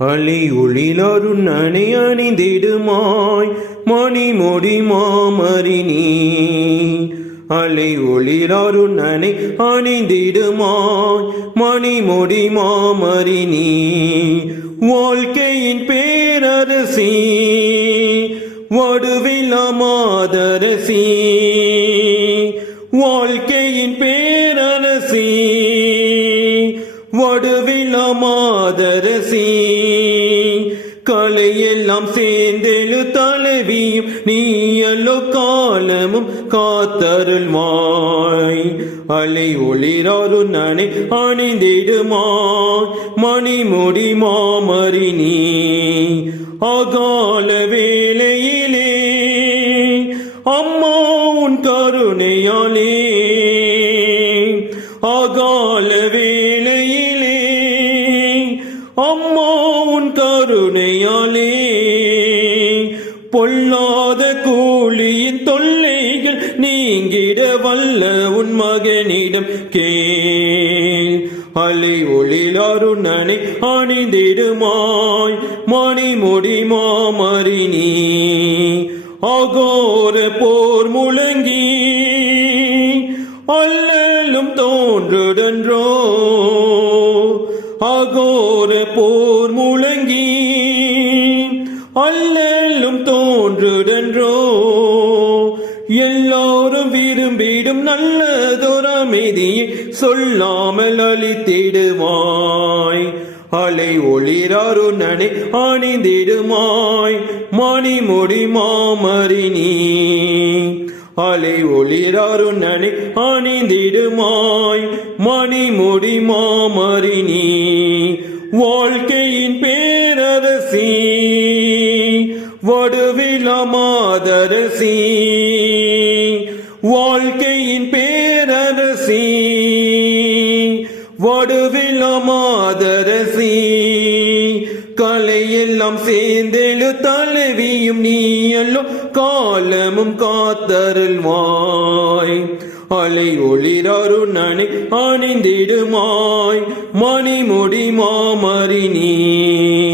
அலி ஒளிலருண் அணி அணிந்திடுமாய் மணி மொழி மாமரினி அலை ஒளிலருண் அணி அணிந்திடுமாய் மணி மொழி மாமரினி வாழ்க்கையின் பேரரசி வடுவில மாதரசி வாழ்க்கையின் பேரரசி வடுவில மாதரசி கலையெல்லாம் சேர்ந்தெழு தலைவியும் நீயல்லோ காலமும் காத்தருள்மாய் அலை ஒளிராறு நனை அணிந்திடுமாய். மணிமுடி மாமரி நீ அகால வேளையிலே. அம்மா உன் கருணையாலே. அகால வேளையிலே கருணையாலே பொல்லாத கூலியின் தொல்லைகள் நீங்கிட வல்ல உன் மகனிடம் கேள். அலை ஒளிலாருணனை அணிந்திடுமாய். மணிமுடி நீ அகோர போர் முழங்கி. அல்லலும் தோன்றுடன்றோ. அகோர போர் முழங்கி. அல்லலும் தோன்றுடன்றோ எல்லோரும் விரும்பிடும் நல்லதொரு அமைதியை சொல்லாமல் அளித்திடுவாய் அலை ஒளிராரு நனை அணிந்திடுமாய். மணிமுடி மாமரினி அலை ஒளிராரு நனை அணிந்திடுமாய். மணிமுடி மாமரினி வாழ்க்கை வடுவில மாதரசி. வாழ்க்கையின் பேரரசி. வடுவில மாதரசி. கலையெல்லாம் சேர்ந்தெழு தலைவியும் நீயல்லோ காலமும் காத்தருள்வாய் அலை ஒளிரருணனை அணிந்திடுமாய். மணிமுடி மாமரி நீ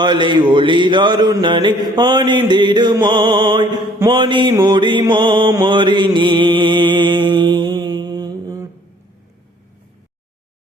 அலை ஒளிராரு நனை அணிந்திடுமாய் மணிமுடி மாமரினி